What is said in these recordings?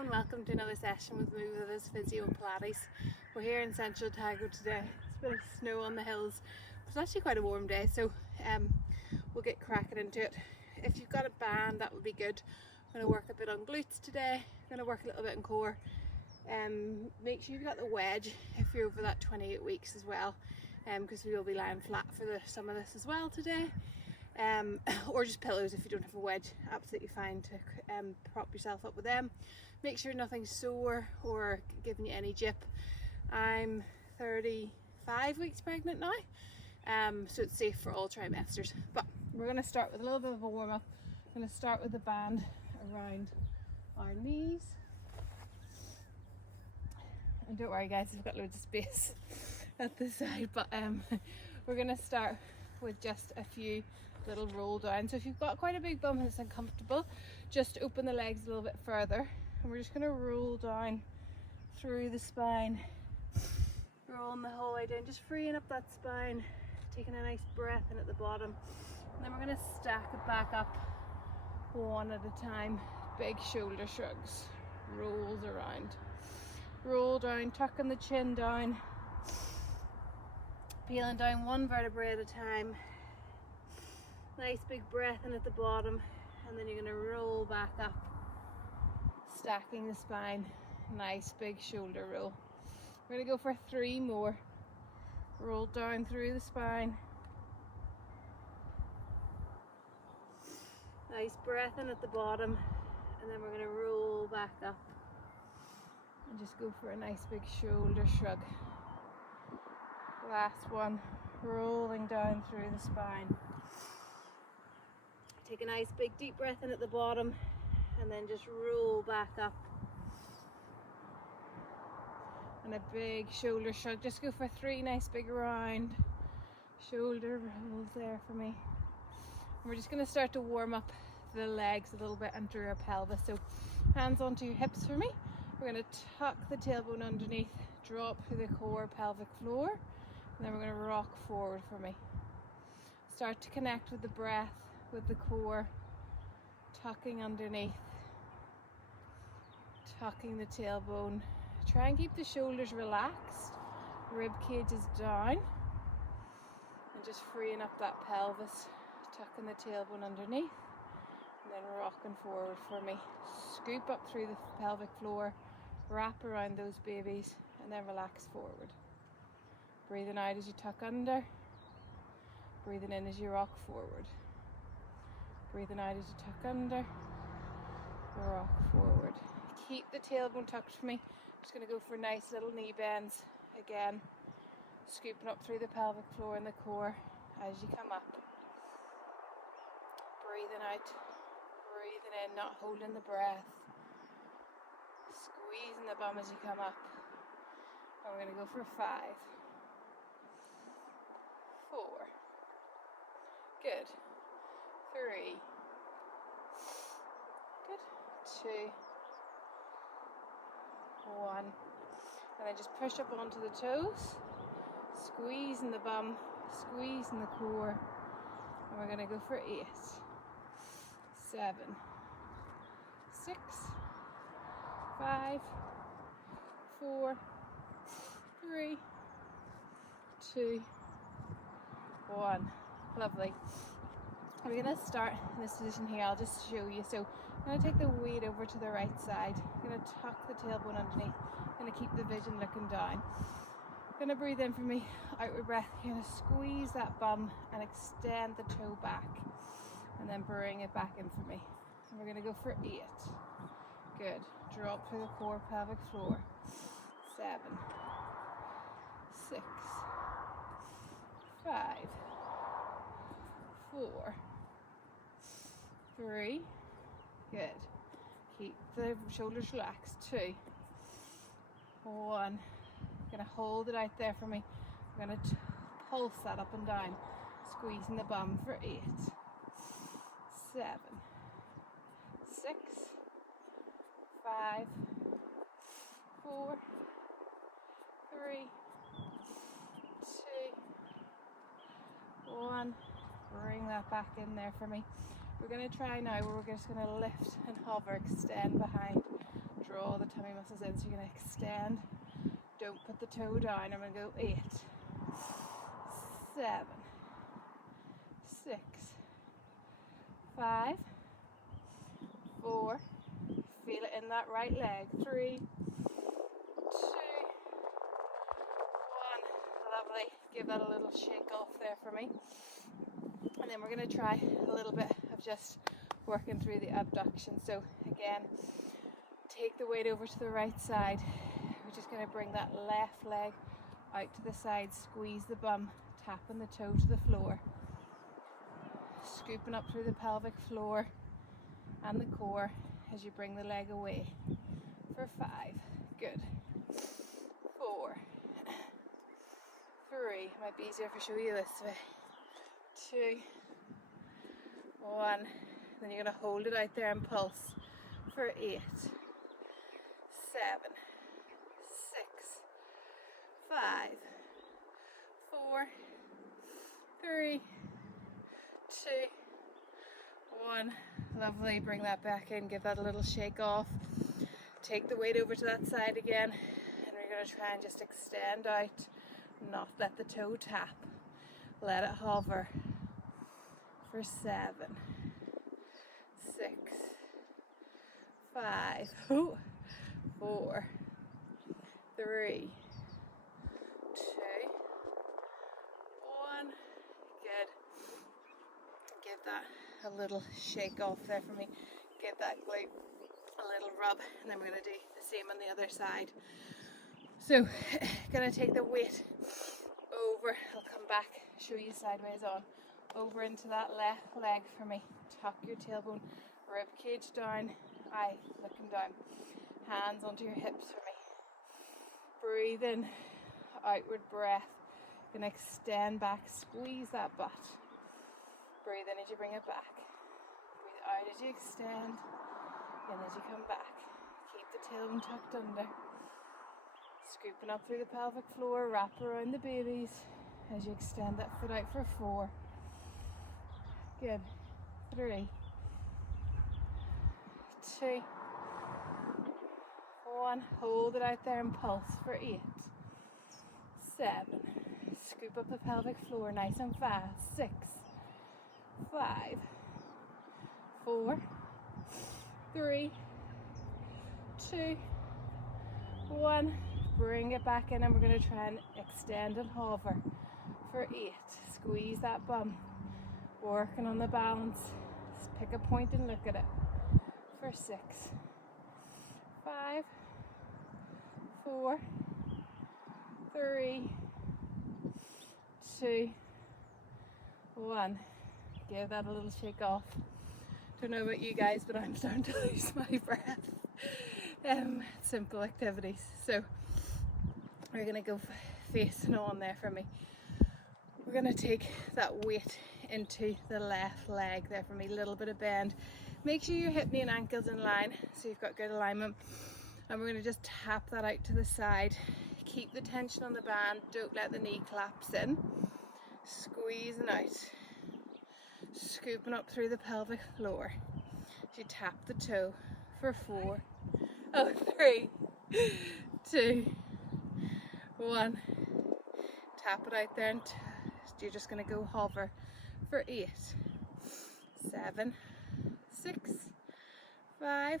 and welcome to another session with me with this Physio Pilates. We're here in Central Otago today. It's a bit of snow on the hills, but it's actually quite a warm day, so we'll get cracking into it. If you've got a band, that would be good. I'm going to work a bit on glutes today. I'm going to work a little bit on core. Make sure you've got the wedge if you're over that 28 weeks as well, because we will be lying flat for some of this as well today. Or just pillows if you don't have a wedge, absolutely fine to prop yourself up with them. Make sure nothing's sore or giving you any jip. I'm 35 weeks pregnant now, so it's safe for all trimesters. But we're going to start with a little bit of a warm up. I'm going to start with the band around our knees. And don't worry guys, I've got loads of space at the side, but we're going to start with just a few little roll down. So if you've got quite a big bum and it's uncomfortable, just open the legs a little bit further, and we're just going to roll down through the spine, rolling the whole way down, just freeing up that spine, taking a nice breath in at the bottom, and then we're going to stack it back up one at a time. Big shoulder shrugs, rolls around, roll down, tucking the chin down, peeling down one vertebrae at a time. Nice big breath in at the bottom, and then you're going to roll back up, stacking the spine. Nice big shoulder roll. We're going to go for 3 more. Roll down through the spine. Nice breath in at the bottom, and then we're going to roll back up and just go for a nice big shoulder shrug. Last one, rolling down through the spine. Take a nice big deep breath in at the bottom, and then just roll back up. And a big shoulder shrug. Just go for 3 nice big round shoulder rolls there for me. And we're just going to start to warm up the legs a little bit and through our pelvis. So hands onto your hips for me. We're going to tuck the tailbone underneath, drop through the core, pelvic floor, and then we're going to rock forward for me. Start to connect with the breath, with the core, tucking underneath, tucking the tailbone. Try and keep the shoulders relaxed, rib cage is down, and just freeing up that pelvis, tucking the tailbone underneath, and then rocking forward for me. Scoop up through the pelvic floor, wrap around those babies, and then relax forward. Breathing out as you tuck under, breathing in as you rock forward. Breathing out as you tuck under, rock forward. Keep the tailbone tucked for me. Just going to go for nice little knee bends again, scooping up through the pelvic floor and the core as you come up. Breathing out, breathing in, not holding the breath. Squeezing the bum as you come up. And we're going to go for 5, 4, good, 3, good, 2, 1, and then just push up onto the toes, squeezing the bum, squeezing the core, and we're going to go for 8, 7, 6, 5, 4, 3, 2, 1. Lovely. We're going to start in this position here. I'll just show you. So I'm going to take the weight over to the right side. I'm going to tuck the tailbone underneath. I'm going to keep the vision looking down. I'm going to breathe in for me. Outward breath. You're going to squeeze that bum and extend the toe back. And then bring it back in for me. And we're going to go for 8. Good. Drop through the core, pelvic floor. 7, 6, 5, 4, 3, good. Keep the shoulders relaxed. 2, 1. Gonna hold it out there for me. I'm gonna pulse that up and down, squeezing the bum for 8, 7, 6, 5, 4, 3, 2, 1. Bring that back in there for me. We're going to try now where we're just going to lift and hover, extend behind, draw the tummy muscles in, so you're going to extend. Don't put the toe down. I'm going to go 8, 7, 6, 5, 4, feel it in that right leg, 3, 2, 1, lovely. Give that a little shake off there for me. And then we're going to try a little bit of just working through the abduction. So again, take the weight over to the right side. We're just going to bring that left leg out to the side, squeeze the bum, tapping the toe to the floor, scooping up through the pelvic floor and the core as you bring the leg away for 5, good, 4, 3, might be easier if I show you this way, 2, 1, then you're going to hold it out there and pulse for 8, 7, 6, 5, 4, 3, 2, 1, lovely. Bring that back in, give that a little shake off, take the weight over to that side again, and we're going to try and just extend out, not let the toe tap, let it hover for 7, 6, 5, 4, 3, 2, 1, good. Give that a little shake off there for me, give that glute a little rub, and then we're going to do the same on the other side. So going to take the weight over, I'll come back, show you sideways on, over into that left leg for me, tuck your tailbone, rib cage down, eye looking down, hands onto your hips for me, breathe in, outward breath, going to extend back, squeeze that butt, breathe in as you bring it back, breathe out as you extend, in as you come back, keep the tailbone tucked under, scooping up through the pelvic floor, wrap around the babies as you extend that foot out for 4, good, 3, 2, 1, hold it out there and pulse for 8, 7, scoop up the pelvic floor nice and fast, 6, 5, 4, 3, 2, 1, bring it back in, and we're going to try and extend and hover for 8, squeeze that bum, working on the balance, just pick a point and look at it for 6, 5, 4, 3, 2, 1, give that a little shake off. Don't know about you guys, but I'm starting to lose my breath. Simple activities. So we're going to go facing on there for me. We're going to take that weight into the left leg there for me, a little bit of bend. Make sure your hip, knee and ankles in line so you've got good alignment. And we're going to just tap that out to the side. Keep the tension on the band, don't let the knee collapse in. Squeezing out. Scooping up through the pelvic floor. As you tap the toe for 4, 3, 2, 1. Tap it out there, and you're just going to go hover for 8, 7, 6, 5,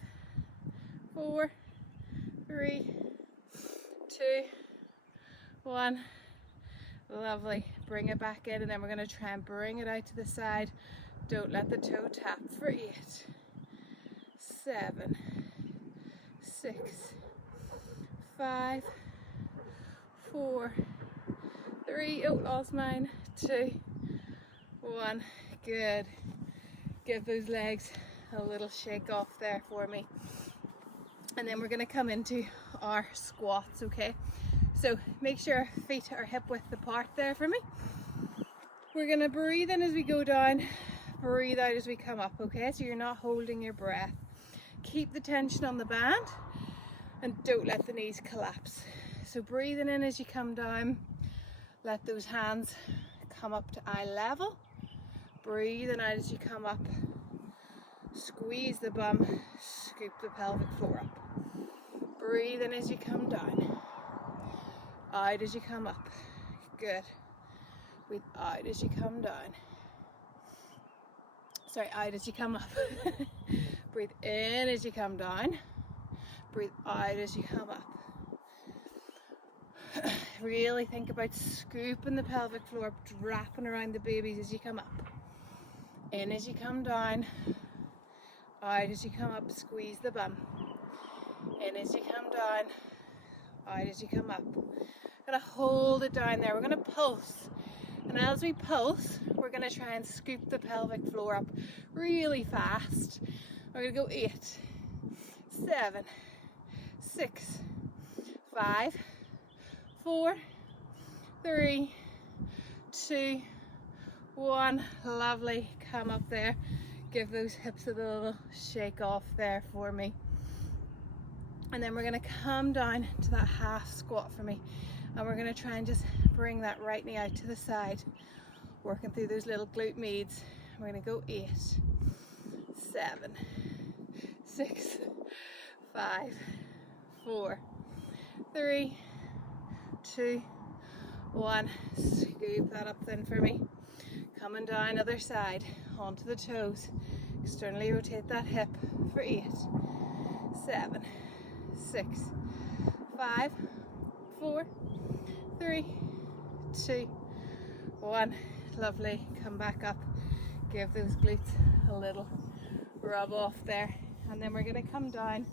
4, 3, 2, 1. Lovely. Bring it back in, and then we're going to try and bring it out to the side. Don't let the toe tap for 8, 7, 6, 5, 4, 3, lost mine, 2, 1, good. Give those legs a little shake off there for me. And then we're going to come into our squats, okay? So make sure feet are hip width apart there for me. We're going to breathe in as we go down, breathe out as we come up, okay? So you're not holding your breath. Keep the tension on the band and don't let the knees collapse. So breathing in as you come down, let those hands come up to eye level. Breathing out as you come up, squeeze the bum, scoop the pelvic floor up. Breathe in as you come down. Out as you come up. Good. Breathe out as you come down. Sorry, out as you come up. Breathe in as you come down. Breathe out as you come up. Really think about scooping the pelvic floor, wrapping around the babies as you come up. In as you come down. Out as you come up, squeeze the bum. In as you come down. Out as you come up. Gonna hold it down there. We're gonna pulse. And as we pulse, we're gonna try and scoop the pelvic floor up really fast. We're gonna go 8, 7, 6, 5, 4, 3, 2, 1. Lovely. Come up there. Give those hips a little shake off there for me. And then we're going to come down to that half squat for me. And we're going to try and just bring that right knee out to the side. Working through those little glute meads. We're going to go 8, 7, 6, 5, 4, 3, 2, 1. Scoop that up then for me. Coming down other side, onto the toes. Externally rotate that hip for 8, 7, 6, 5, 4, 3, 2, 1. Lovely. Come back up. Give those glutes a little rub off there. And then we're going to come down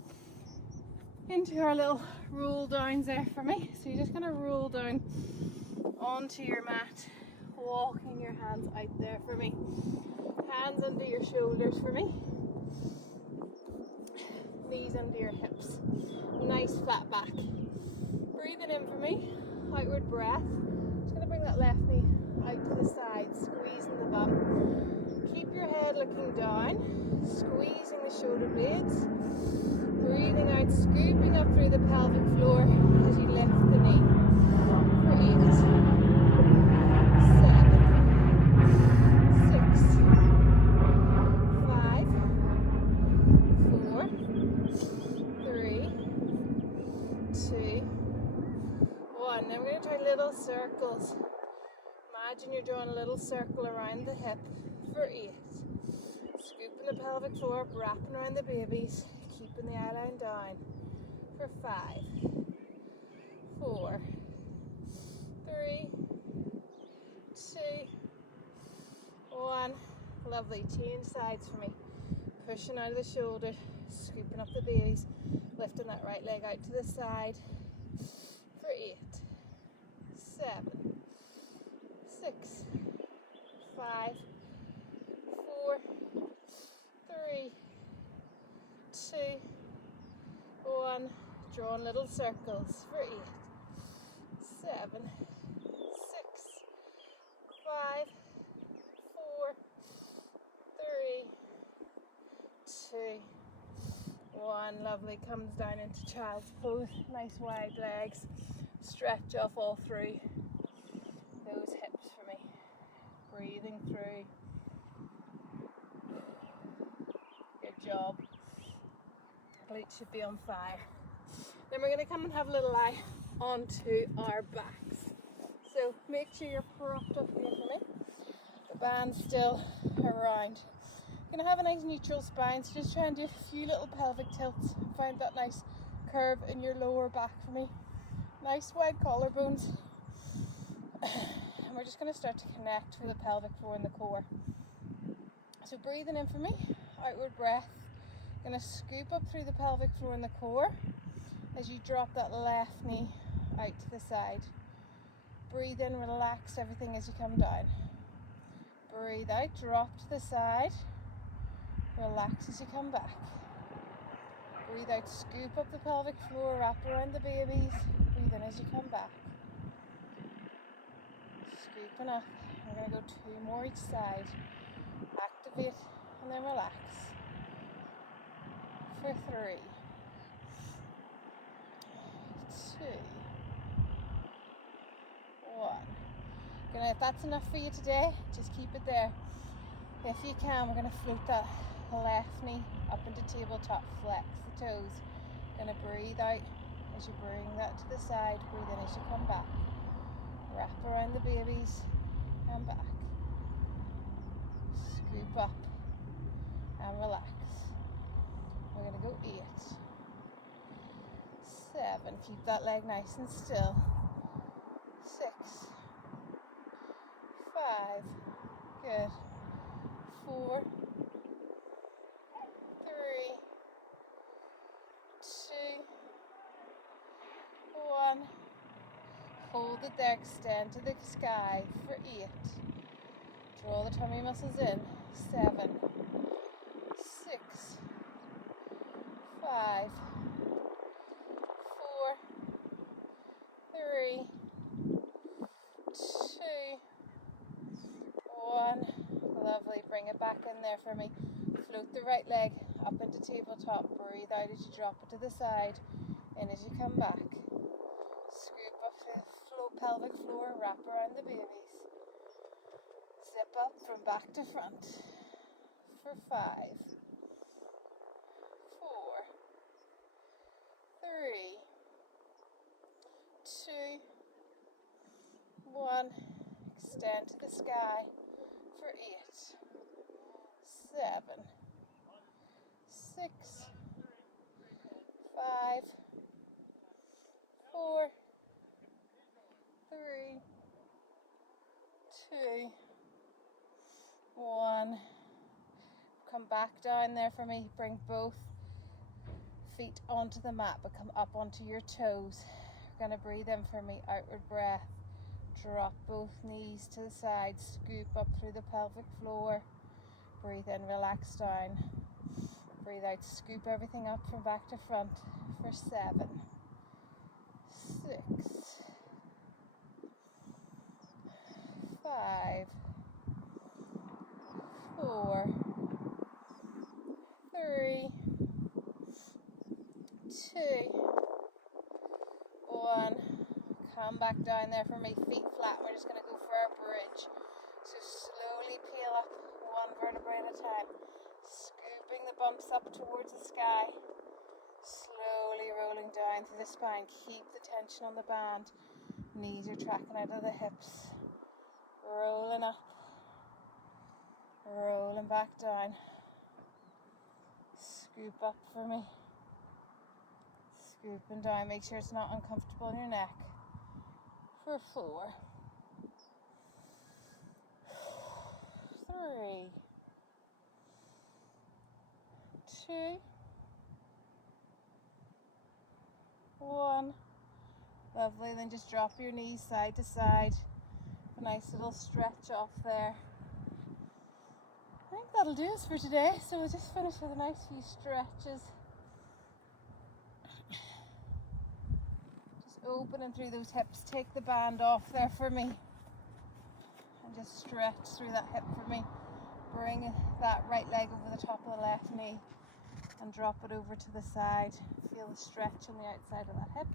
into our little roll downs there for me. So you're just going to roll down onto your mat, walking your hands out there for me. Hands under your shoulders for me. Knees under your hips. Nice flat back. Breathing in for me. Outward breath. Just going to bring that left knee out to the side, squeezing the bum. Keep your head looking down, squeezing the shoulder blades. Breathing out, scooping up through the pelvic floor as you lift the knee. For 8, 7, 6, 5, 4, 3, 2, 1. Then we're going to try little circles. Imagine you're drawing a little circle around the hip for 8. Scooping the pelvic floor up, wrapping around the babies, keeping the eye line down for 5, 4, 3, 2, 1. Lovely. Change sides for me. Pushing out of the shoulder, scooping up the babies, lifting that right leg out to the side for 8, 7, 6, 5, 4, 3, 2, 1. Drawing little circles for 8, 7, 6, 5, 4, 3, 2, 1. Lovely. Comes down into child's pose. Nice wide legs. Stretch off all through those hips for me. Breathing through. Good job. Glutes should be on fire. Then we're going to come and have a little lie onto our backs. So make sure you're propped up here for me. The band's still around. You're going to have a nice neutral spine, so just try and do a few little pelvic tilts. Find that nice curve in your lower back for me. Nice wide collarbones. And we're just going to start to connect with the pelvic floor and the core. So breathing in for me, outward breath. Going to scoop up through the pelvic floor and the core as you drop that left knee out to the side. Breathe in, relax everything as you come down. Breathe out, drop to the side. Relax as you come back. Breathe out, scoop up the pelvic floor, wrap around the babies. Breathe in as you come back. Scooping up. We're going to go 2 more each side. Activate and then relax. For 3, 2, 1. If that's enough for you today, just keep it there. If you can, we're going to float that left knee up into tabletop, flex the toes. Going to breathe out, As you bring that to the side, breathe in as you come back. Wrap around the babies and back. Scoop up and relax. We're going to go 8, 7, keep that leg nice and still. 6, 5, good. 4, 3, 2, 1. Hold it there, extend to the sky for 8. Draw the tummy muscles in. 7, 6, 5, 4, 3, 2, 1. Lovely. Bring it back in there for me. Float the right leg up into tabletop. Breathe out as you drop it to the side. In as you come back. Scoop up to the pelvic floor. Wrap around the babies. Zip up from back to front. For 5, 4, 3, 2, 1. Extend to the sky for 8, 7, 6, 5, 4, 3, 2, 1. Come back down there for me. Bring both feet onto the mat, but come up onto your toes. You're going to breathe in for me. Outward breath. Drop both knees to the side. Scoop up through the pelvic floor. Breathe in, relax down. Breathe out, scoop everything up from back to front for 7, 6, 5, 4, 3, 2, 1. Come back down there for me, feet flat. We're just going to go for our bridge. So slowly peel up one vertebrae at a time. Scooping the bumps up towards the sky. Slowly rolling down through the spine. Keep the tension on the band. Knees are tracking out of the hips. Rolling up. Rolling back down. Scoop up for me. Scooping down. Make sure it's not uncomfortable in your neck. For 4, 3, 2, 1. Lovely. Then just drop your knees side to side. A nice little stretch off there. I think that'll do us for today. So we'll just finish with a nice few stretches. Opening through those hips. Take the band off there for me and just stretch through that hip for me. Bring that right leg over the top of the left knee and drop it over to the side. Feel the stretch on the outside of that hip.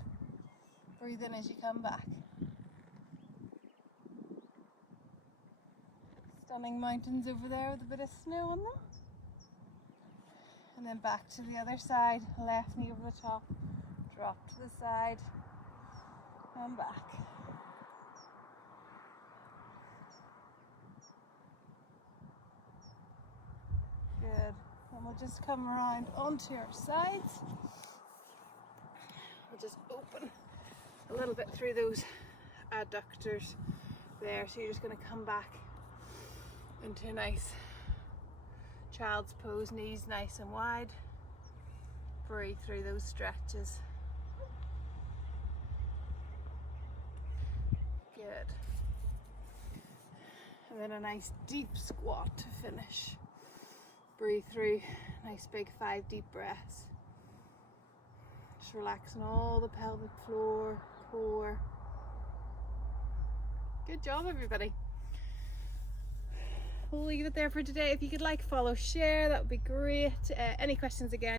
Breathe in as you come back. Stunning mountains over there with a bit of snow on them. And then back to the other side. Left knee over the top. Drop to the side. And back. Good. And we'll just come around onto our sides. We'll just open a little bit through those adductors there. So you're just going to come back into a nice child's pose, knees nice and wide. Breathe through those stretches. Good. And then a nice deep squat to finish. Breathe through nice big 5 deep breaths. Just relaxing all the pelvic floor, core. Good job, everybody. We'll leave it there for today. If you could like, follow, share, that would be great. Any questions again?